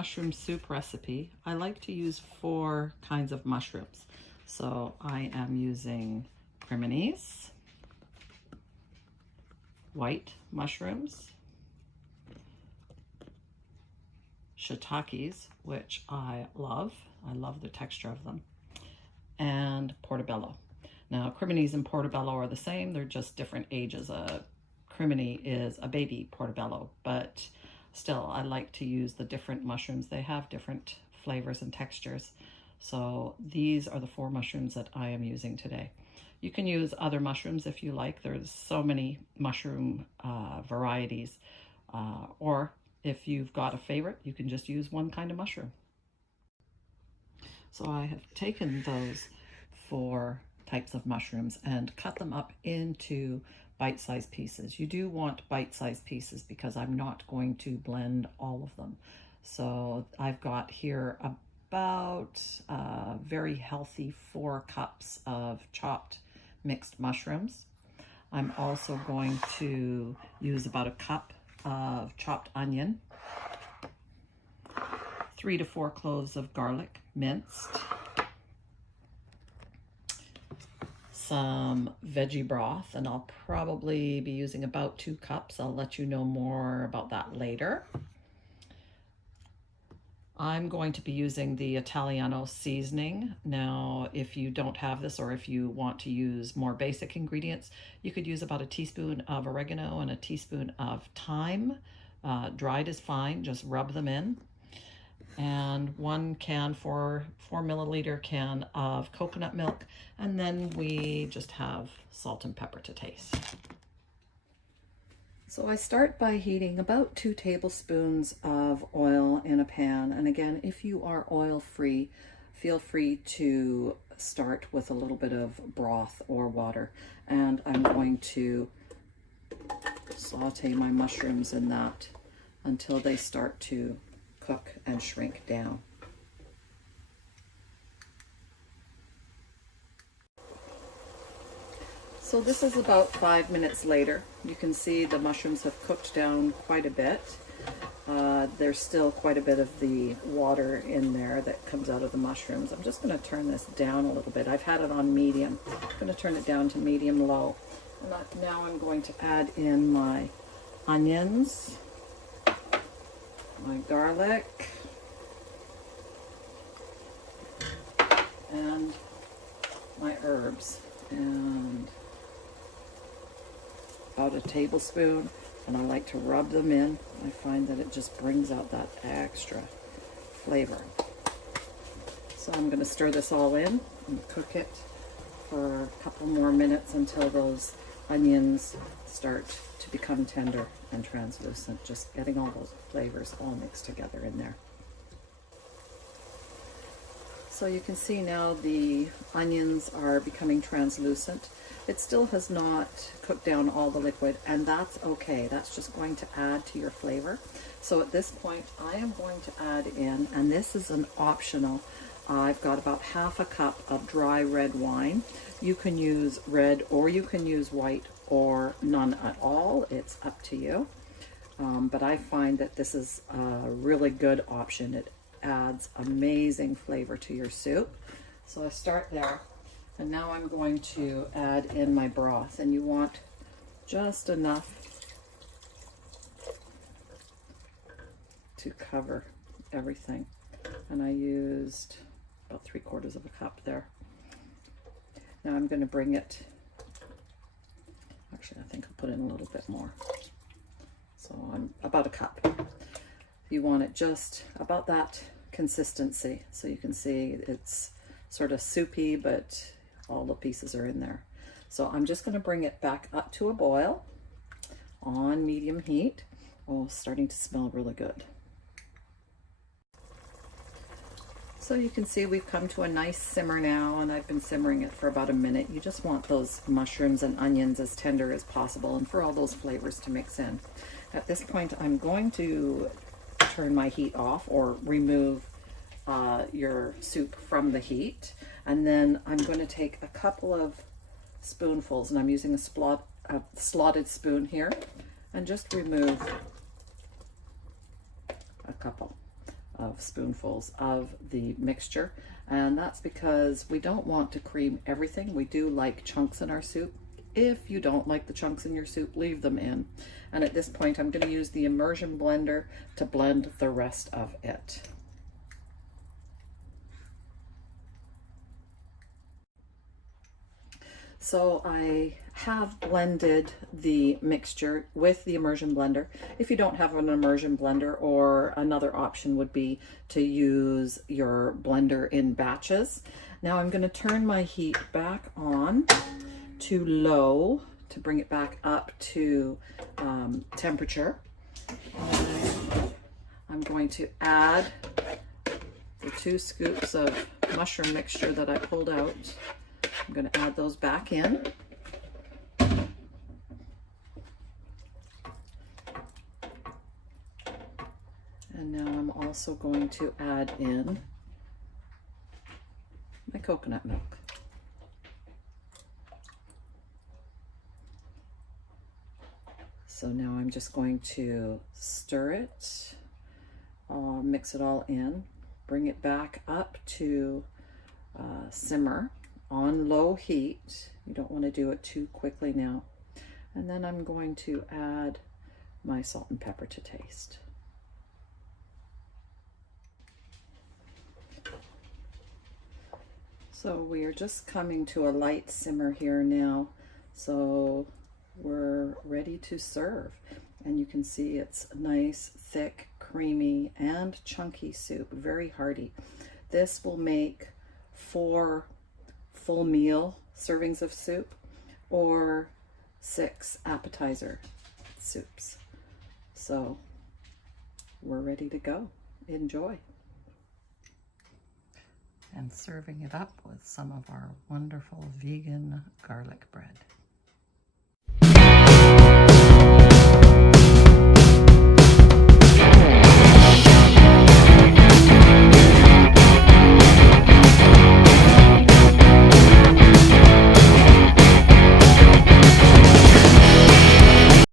mushroom soup recipe, I like to use 4 kinds of mushrooms. So I am using criminis, white mushrooms, shiitakes, which I love the texture of them, and portobello. Now, criminis and portobello are the same, they're just different ages. A crimini is a baby portobello, but still, I like to use the different mushrooms. They have different flavors and textures. So these are the 4 mushrooms that I am using today. You can use other mushrooms if you like. There's so many mushroom varieties. Or if you've got a favorite, you can just use one kind of mushroom. So I have taken those 4 types of mushrooms and cut them up into bite-sized pieces. You do want bite-sized pieces because I'm not going to blend all of them. So I've got here about very healthy 4 cups of chopped mixed mushrooms. I'm also going to use about a cup of chopped onion, 3 to 4 cloves of garlic minced, some veggie broth, and I'll probably be using about 2 cups. I'll let you know more about that later. I'm going to be using the Italiano seasoning. Now, if you don't have this, or if you want to use more basic ingredients, you could use about a teaspoon of oregano and a teaspoon of thyme. Dried is fine, just rub them in. And 1 can, 4 milliliter can of coconut milk, and then we just have salt and pepper to taste. So I start by heating about 2 tablespoons of oil in a pan. And again, if you are oil-free, feel free to start with a little bit of broth or water. And I'm going to saute my mushrooms in that until they start to cook and shrink down. So this is about 5 minutes later. You can see the mushrooms have cooked down quite a bit. There's still quite a bit of the water in there that comes out of the mushrooms. I'm just going to turn this down a little bit. I've had it on medium. I'm going to turn it down to medium-low. And now I'm going to add in my onions, my garlic, and my herbs, and about a tablespoon, and I like to rub them in. I find that it just brings out that extra flavor. So I'm going to stir this all in and cook it for a couple more minutes until those onions start to become tender and translucent, just getting all those flavors all mixed together in there. So you can see now the onions are becoming translucent. It still has not cooked down all the liquid, and that's okay. That's just going to add to your flavor. So at this point, I am going to add in, and this is an optional, I've got about half a cup of dry red wine. You can use red, or you can use white, or none at all. It's up to you. But I find that this is a really good option. It adds amazing flavor to your soup. So I start there, and now I'm going to add in my broth, and you want just enough to cover everything. And I used about 3/4 of a cup there. Now I'm going to bring it, actually I think I'll put in a little bit more. So I'm about a cup. You want it just about that consistency. So you can see it's sort of soupy, but all the pieces are in there. So I'm just going to bring it back up to a boil on medium heat. Oh, starting to smell really good. So you can see we've come to a nice simmer now, and I've been simmering it for about a minute. You just want those mushrooms and onions as tender as possible, and for all those flavors to mix in. At this point, I'm going to turn my heat off, or remove your soup from the heat. And then I'm going to take a couple of spoonfuls, and I'm using a slotted spoon here, and just remove a couple of spoonfuls of the mixture. And that's because we don't want to cream everything. We do like chunks in our soup. If you don't like the chunks in your soup, leave them in. And at this point, I'm going to use the immersion blender to blend the rest of it. So I have blended the mixture with the immersion blender. If you don't have an immersion blender, or another option would be to use your blender in batches. Now I'm going to turn my heat back on to low to bring it back up to temperature. And I'm going to add the 2 scoops of mushroom mixture that I pulled out. I'm going to add those back in. And now I'm also going to add in my coconut milk. So now I'm just going to stir it, mix it all in, bring it back up to simmer on low heat. You don't want to do it too quickly now. And then I'm going to add my salt and pepper to taste. So we are just coming to a light simmer here now. So we're ready to serve. And you can see it's nice, thick, creamy, and chunky soup, very hearty. This will make 4 full meal servings of soup or 6 appetizer soups. So we're ready to go. Enjoy. And serving it up with some of our wonderful vegan garlic bread.